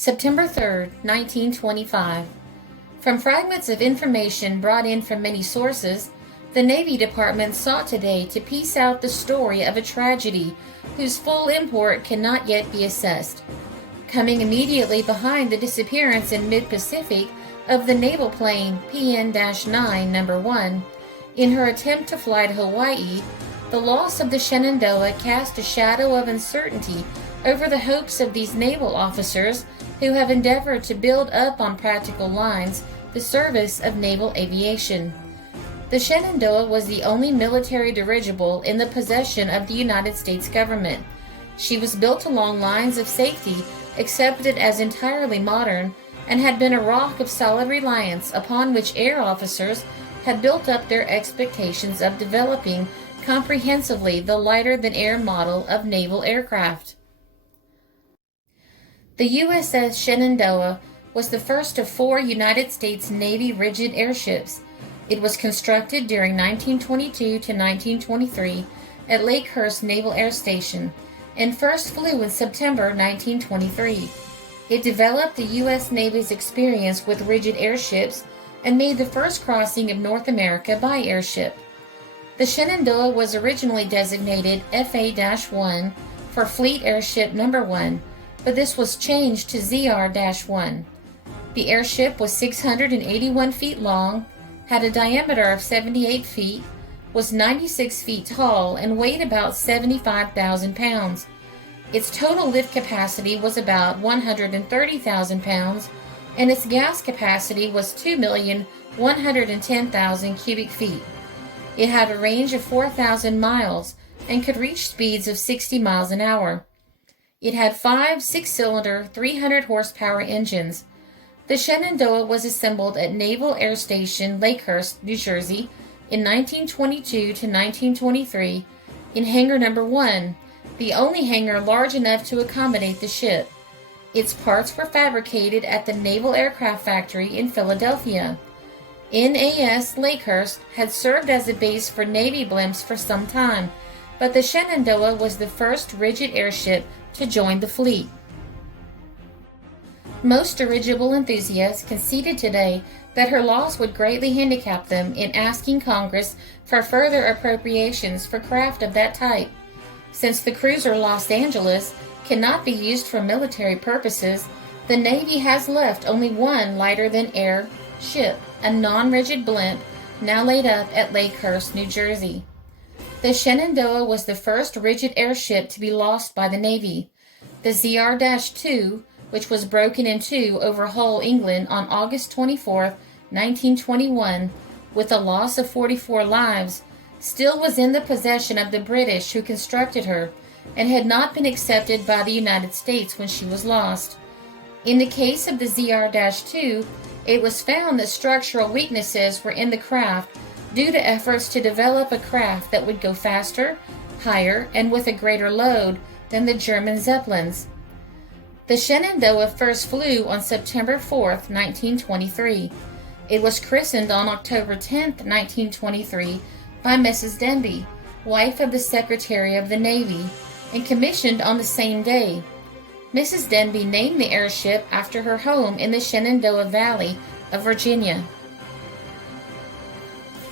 September 3, 1925. From fragments of information brought in from many sources, the Navy Department sought today to piece out the story of a tragedy whose full import cannot yet be assessed. Coming immediately behind the disappearance in mid-Pacific of the naval plane PN-9 No. 1, in her attempt to fly to Hawaii, the loss of the Shenandoah cast a shadow of uncertainty over the hopes of these naval officers who have endeavored to build up on practical lines the service of naval aviation. The Shenandoah was the only military dirigible in the possession of the United States government. She was built along lines of safety accepted as entirely modern and had been a rock of solid reliance upon which air officers had built up their expectations of developing comprehensively the lighter-than-air model of naval aircraft. The USS Shenandoah was the first of 4 United States Navy rigid airships. It was constructed during 1922 to 1923 at Lakehurst Naval Air Station and first flew in September 1923. It developed the U.S. Navy's experience with rigid airships and made the first crossing of North America by airship. The Shenandoah was originally designated FA-1 for Fleet Airship No. 1, but this was changed to ZR-1. The airship was 681 feet long, had a diameter of 78 feet, was 96 feet tall, and weighed about 75,000 pounds. Its total lift capacity was about 130,000 pounds, and its gas capacity was 2,110,000 cubic feet. It had a range of 4,000 miles and could reach speeds of 60 miles an hour. It had 5 6-cylinder, 300 horsepower engines. The Shenandoah was assembled at Naval Air Station Lakehurst, New Jersey in 1922 to 1923 in Hangar No. 1, the only hangar large enough to accommodate the ship. Its parts were fabricated at the Naval Aircraft Factory in Philadelphia. NAS Lakehurst had served as a base for Navy blimps for some time, but the Shenandoah was the first rigid airship to join the fleet. Most dirigible enthusiasts conceded today that her loss would greatly handicap them in asking Congress for further appropriations for craft of that type. Since the cruiser Los Angeles cannot be used for military purposes, the Navy has left only one lighter-than-air ship, a non-rigid blimp, now laid up at Lakehurst, New Jersey. The Shenandoah was the first rigid airship to be lost by the Navy. The ZR-2, which was broken in two over Hull, England on August 24, 1921, with a loss of 44 lives, still was in the possession of the British who constructed her and had not been accepted by the United States when she was lost. In the case of the ZR-2, it was found that structural weaknesses were in the craft due to efforts to develop a craft that would go faster, higher, and with a greater load than the German Zeppelins. The Shenandoah first flew on September 4, 1923. It was christened on October 10, 1923 by Mrs. Denby, wife of the Secretary of the Navy, and commissioned on the same day. Mrs. Denby named the airship after her home in the Shenandoah Valley of Virginia.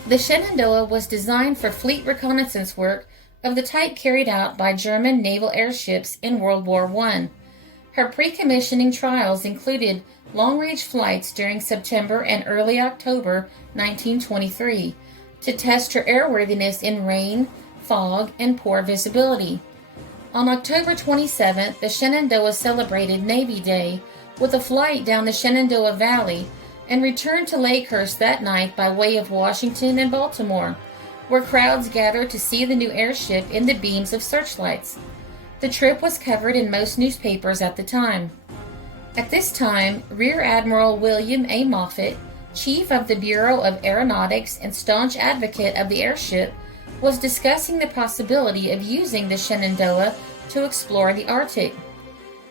The Shenandoah was designed for fleet reconnaissance work of the type carried out by German naval airships in World War I. Her pre-commissioning trials included long-range flights during September and early October 1923 to test her airworthiness in rain, fog, and poor visibility. On October 27th, the Shenandoah celebrated Navy Day with a flight down the Shenandoah Valley and returned to Lakehurst that night by way of Washington and Baltimore, where crowds gathered to see the new airship in the beams of searchlights. The trip was covered in most newspapers at the time. At this time, Rear Admiral William A. Moffett, Chief of the Bureau of Aeronautics and staunch advocate of the airship, was discussing the possibility of using the Shenandoah to explore the Arctic.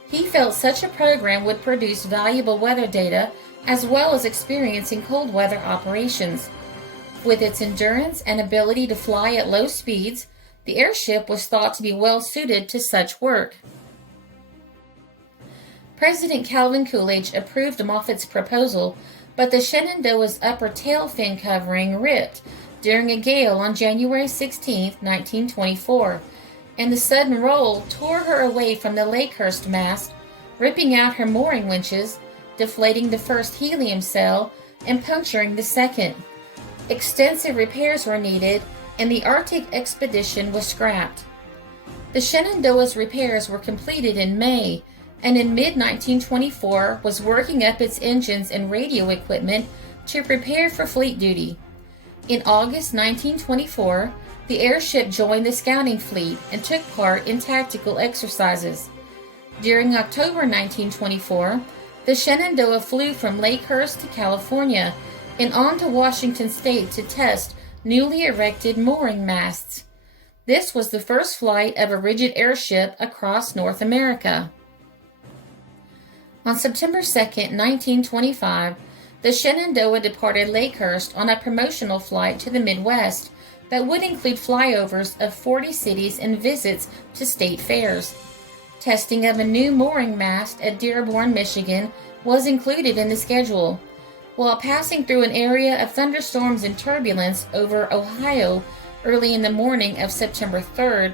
He felt such a program would produce valuable weather data as well as experience in cold weather operations. With its endurance and ability to fly at low speeds, the airship was thought to be well suited to such work. President Calvin Coolidge approved Moffat's proposal, but the Shenandoah's upper tail fin covering ripped during a gale on January 16, 1924, and the sudden roll tore her away from the Lakehurst mast, ripping out her mooring winches, deflating the first helium cell, and puncturing the second. Extensive repairs were needed, and the Arctic expedition was scrapped. The Shenandoah's repairs were completed in May, and in mid-1924 was working up its engines and radio equipment to prepare for fleet duty. In August 1924, the airship joined the scouting fleet and took part in tactical exercises. During October 1924, the Shenandoah flew from Lakehurst to California and on to Washington State to test newly erected mooring masts. This was the first flight of a rigid airship across North America. On September 2, 1925, the Shenandoah departed Lakehurst on a promotional flight to the Midwest that would include flyovers of 40 cities and visits to state fairs. Testing of a new mooring mast at Dearborn, Michigan was included in the schedule. While passing through an area of thunderstorms and turbulence over Ohio early in the morning of September 3rd,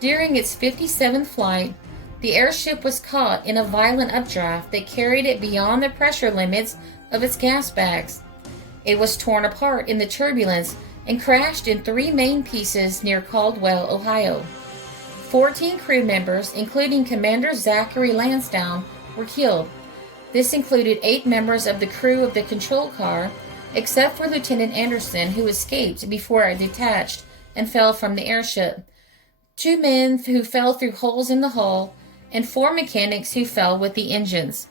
during its 57th flight, the airship was caught in a violent updraft that carried it beyond the pressure limits of its gas bags. It was torn apart in the turbulence and crashed in 3 main pieces near Caldwell, Ohio. 14 crew members, including Commander Zachary Lansdowne, were killed. This included 8 members of the crew of the control car, except for Lieutenant Anderson, who escaped before it detached and fell from the airship, 2 men who fell through holes in the hull, and 4 mechanics who fell with the engines.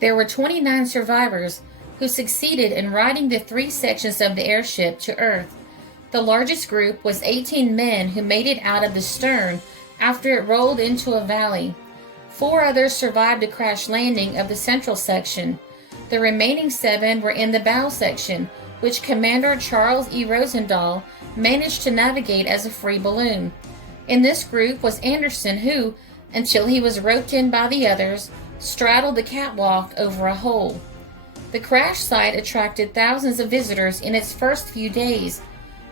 There were 29 survivors who succeeded in riding the 3 sections of the airship to Earth. The largest group was 18 men who made it out of the stern after it rolled into a valley. 4 others survived the crash landing of the central section. The remaining 7 were in the bow section, which Commander Charles E. Rosendahl managed to navigate as a free balloon. In this group was Anderson, who, until he was roped in by the others, straddled the catwalk over a hole. The crash site attracted thousands of visitors in its first few days.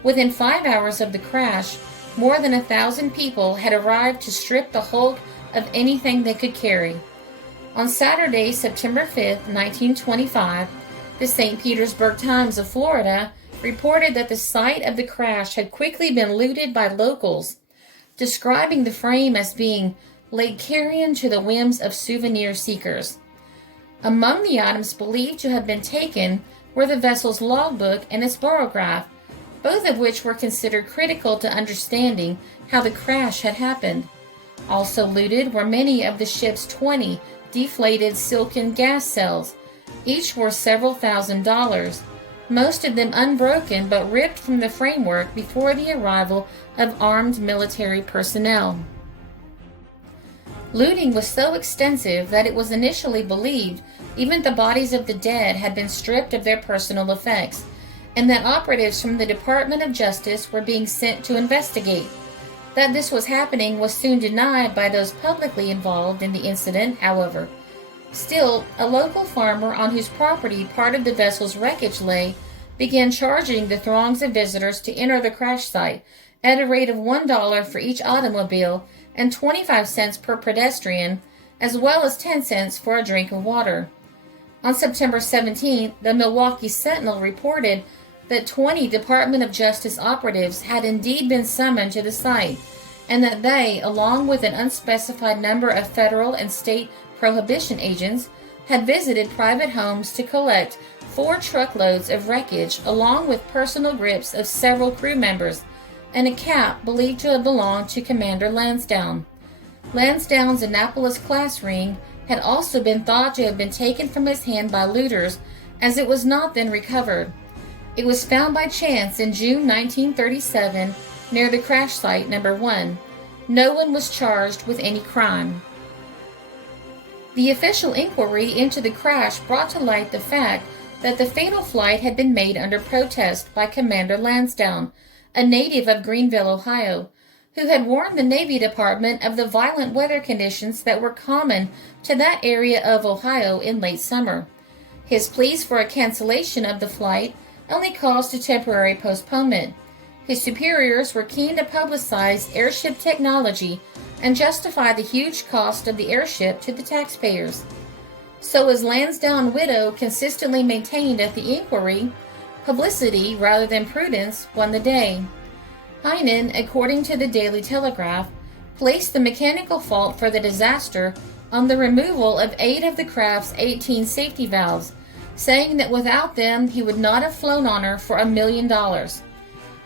Within 5 hours of the crash, more than 1,000 people had arrived to strip the hulk of anything they could carry. On Saturday, September 5, 1925, the St. Petersburg Times of Florida reported that the site of the crash had quickly been looted by locals, describing the frame as being laid carrion to the whims of souvenir seekers. Among the items believed to have been taken were the vessel's logbook and its barograph, both of which were considered critical to understanding how the crash had happened. Also looted were many of the ship's 20 deflated silken gas cells, each worth several $1,000s, most of them unbroken but ripped from the framework before the arrival of armed military personnel. Looting was so extensive that it was initially believed even the bodies of the dead had been stripped of their personal effects, and that operatives from the Department of Justice were being sent to investigate. That this was happening was soon denied by those publicly involved in the incident, however. Still, a local farmer on whose property part of the vessel's wreckage lay began charging the throngs of visitors to enter the crash site at a rate of $1 for each automobile and 25 cents per pedestrian, as well as 10 cents for a drink of water. On September 17th, the Milwaukee Sentinel reported that 20 Department of Justice operatives had indeed been summoned to the site, and that they, along with an unspecified number of federal and state prohibition agents, had visited private homes to collect 4 truckloads of wreckage along with personal grips of several crew members and a cap believed to have belonged to Commander Lansdowne. Lansdowne's Annapolis class ring had also been thought to have been taken from his hand by looters, as it was not then recovered. It was found by chance in June 1937 near the crash site number 1. No one was charged with any crime. The official inquiry into the crash brought to light the fact that the fatal flight had been made under protest by Commander Lansdowne, a native of Greenville, Ohio, who had warned the Navy Department of the violent weather conditions that were common to that area of Ohio in late summer. His pleas for a cancellation of the flight only caused a temporary postponement. His superiors were keen to publicize airship technology and justify the huge cost of the airship to the taxpayers. So, as Lansdowne widow consistently maintained at the inquiry, publicity rather than prudence won the day. Heinen, according to the Daily Telegraph, placed the mechanical fault for the disaster on the removal of 8 of the craft's 18 safety valves, saying that without them he would not have flown on her for $1 million.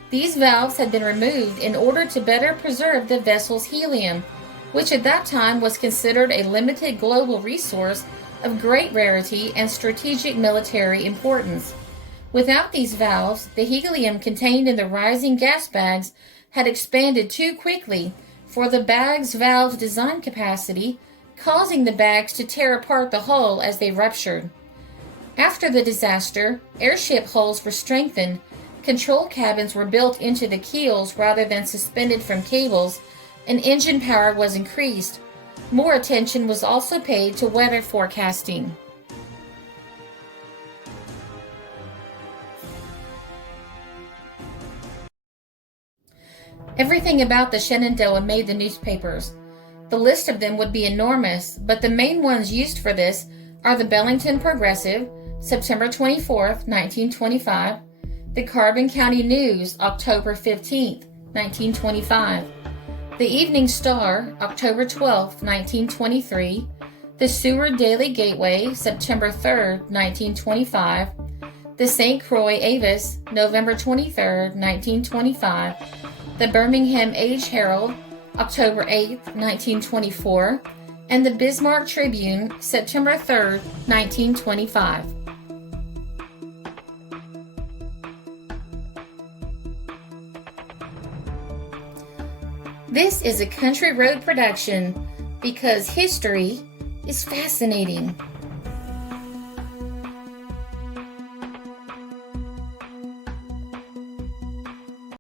These valves had been removed in order to better preserve the vessel's helium, which at that time was considered a limited global resource of great rarity and strategic military importance. Without these valves, the helium contained in the rising gas bags had expanded too quickly for the bag's valve design capacity, causing the bags to tear apart the hull as they ruptured. After the disaster, airship hulls were strengthened, control cabins were built into the keels rather than suspended from cables, and engine power was increased. More attention was also paid to weather forecasting. Everything about the Shenandoah made the newspapers. The list of them would be enormous, but the main ones used for this are the Bellington Progressive, September 24, 1925, the Carbon County News, October 15, 1925, the Evening Star, October 12, 1923, the Seward Daily Gateway, September 3, 1925, the St. Croix Avis, November 23, 1925, the Birmingham Age Herald, October 8, 1924, and the Bismarck Tribune, September 3, 1925. This is a Country Road production because history is fascinating.